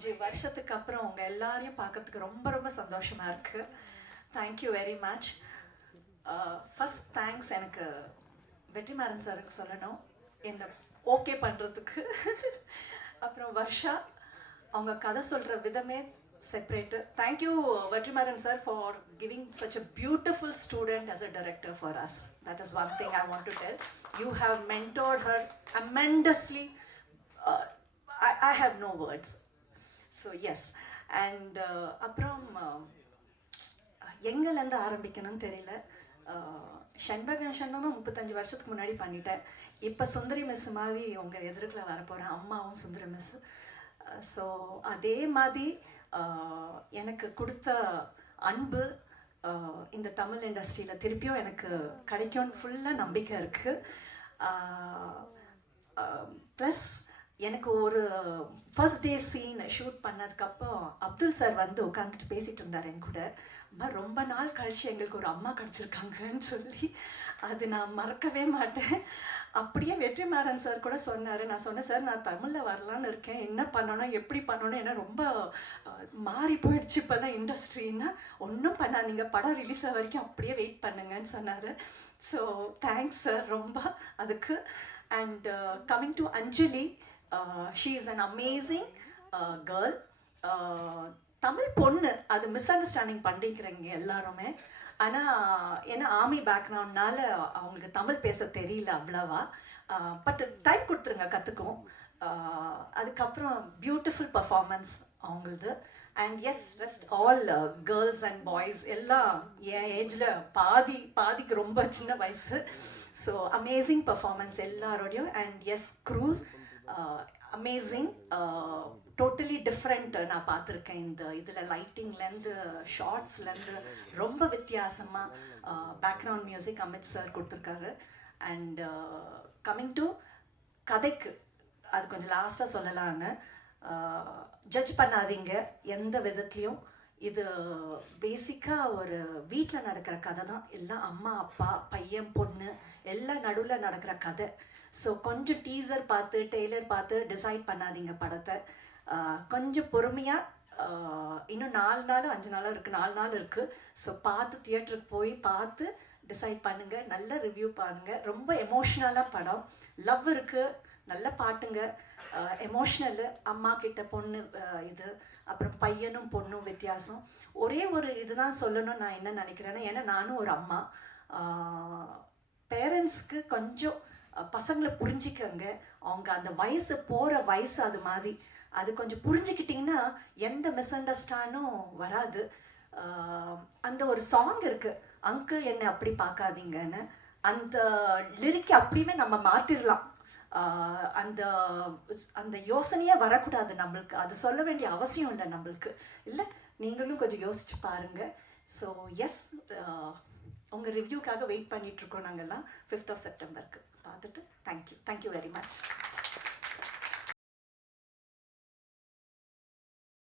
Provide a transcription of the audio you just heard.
5 வருஷத்துக்கு அப்புறம் உங்கள் எல்லாரையும் பார்க்கறதுக்கு ரொம்ப ரொம்ப சந்தோஷமாக இருக்குது. Thank you very much. First thanks எனக்கு வெற்றிமாறன் சாருக்கு சொல்லணும், என்னை ஓகே பண்ணுறதுக்கு. அப்புறம் வர்ஷா, அவங்க கதை சொல்கிற விதமே separate. Thank you Vetrimaaran sir for giving such a beautiful student as a director for us. That is one thing I want to tell. You have mentored her tremendously. I have no words. So yes. And அப்புறம் எங்கேருந்து ஆரம்பிக்கணும்னு தெரியல. ஷண்பகம் 35 வருஷத்துக்கு முன்னாடி பண்ணிட்டேன். இப்போ சுந்தரி miss மாதிரி உங்கள் எதிர்க்கில் வரப்போகிறேன், அம்மாவும் சுந்தரி மிஸ். ஸோ அதே மாதிரி எனக்கு கொடுத்த அன்பு இந்த தமிழ் இண்டஸ்ட்ரியில் திருப்பியும் எனக்கு கிடைக்கும்னு ஃபுல்லாக நம்பிக்கை இருக்குது. ப்ளஸ் எனக்கு ஒரு ஃபர்ஸ்ட் டே சீன் ஷூட் பண்ணதுக்கப்புறம் அப்துல் சார் வந்து உட்காந்துட்டு பேசிகிட்டு இருந்தார் என் கூட. ரொம்ப நாள் கழிச்சு எங்களுக்கு ஒரு அம்மா கிடச்சிருக்காங்கன்னு சொல்லி அது நான் மறக்கவே மாட்டேன். அப்படியே வெற்றிமாறன் சார் கூட சொன்னார். நான் சொன்னேன், சார் நான் தமிழில் வரலான்னு இருக்கேன், என்ன பண்ணணும் எப்படி பண்ணணும், ஏன்னா ரொம்ப மாறி போயிடுச்சு இப்போல்லாம் இண்டஸ்ட்ரின்னா. ஒன்றும் பண்ணாதீங்க, படம் ரிலீஸ் ஆக வரைக்கும் அப்படியே வெயிட் பண்ணுங்கன்னு சொன்னார். ஸோ தேங்க்ஸ் சார் ரொம்ப அதுக்கு. And coming to Anjali, she is an amazing girl. Tamil பொண்ணு, அது மிஸ் அண்டர்ஸ்டாண்டிங் பண்ணிக்கிறீங்க எல்லாருமே. ஆனால் ஏன்னா ஆர்மி பேக்ரவுண்ட்னால அவங்களுக்கு தமிழ் பேச தெரியல அவ்வளவா. பட் டைம் கொடுத்துருங்க, கற்றுக்கும். அதுக்கப்புறம் பியூட்டிஃபுல் பர்ஃபார்மன்ஸ் அவங்களது. And yes, rest all girls and boys எல்லாம் என் ஏஜில் பாதிக்கு ரொம்ப சின்ன வயசு. ஸோ அமேசிங் பர்ஃபார்மன்ஸ் எல்லாரோடையும். And yes, crew's amazing, totally different. நான் பார்த்துருக்கேன் இந்த இதில் லைட்டிங்லேருந்து ஷார்ட்ஸ்லேருந்து ரொம்ப வித்தியாசமாக பேக்ரவுண்ட் மியூசிக் அமித் சார் கொடுத்துருக்காரு. அண்ட் கம்மிங் டு கதைக்கு, அது கொஞ்சம் லாஸ்ட்டாக சொல்லலான்னு. ஜட்ஜ் பண்ணாதீங்க எந்த விதத்துலையும். இது பேசிக்காக ஒரு வீட்டில் நடக்கிற கதை தான். எல்லாம் அம்மா அப்பா பையன் பொண்ணு எல்லாம் நடுவில் நடக்கிற கதை. ஸோ கொஞ்சம் டீசர் பார்த்து டெய்லர் பார்த்து டிசைட் பண்ணாதீங்க படத்தை. கொஞ்சம் பொறுமையாக, இன்னும் 4 நாள் 5 நாளாக இருக்குது, 4 நாள் இருக்குது. ஸோ பார்த்து தியேட்டருக்கு போய் பார்த்து டிசைட் பண்ணுங்கள், நல்ல ரிவ்யூ பண்ணுங்கள். ரொம்ப எமோஷ்னலாக படம், லவ் இருக்குது, நல்ல பாட்டுங்க, எமோஷ்னலு. அம்மா கிட்ட பொண்ணு இது, அப்புறம் பையனும் பொண்ணும் வித்தியாசம். ஒரே ஒரு இதுதான் சொல்லணும்னு நான் என்ன நினைக்கிறேன்னா, ஏன்னா நானும் ஒரு அம்மா. பேரண்ட்ஸ்க்கு கொஞ்சம் பசங்களை புரிஞ்சிக்கங்க. அவங்க அந்த வயசு போகிற வயசு அது மாதிரி. அது கொஞ்சம் புரிஞ்சுக்கிட்டிங்கன்னா எந்த மிஸ் அண்டர்ஸ்டாண்டும் வராது. அந்த ஒரு சாங் இருக்குது, அங்கிள் என்னை அப்படி பார்க்காதீங்கன்னு. அந்த லிரிக்கை அப்படியுமே நம்ம மாற்றிடலாம். அந்த அந்த யோசனையே வரக்கூடாது நம்மளுக்கு. அது சொல்ல வேண்டிய அவசியம் இல்லை நம்மளுக்கு. இல்லை, நீங்களும் கொஞ்சம் யோசிச்சு பாருங்கள். ஸோ எஸ், உங்கள் ரிவ்யூக்காக வெயிட் பண்ணிகிட்ருக்கோம் நாங்கள்லாம். 5th of September பார்த்துட்டு. Thank you very much.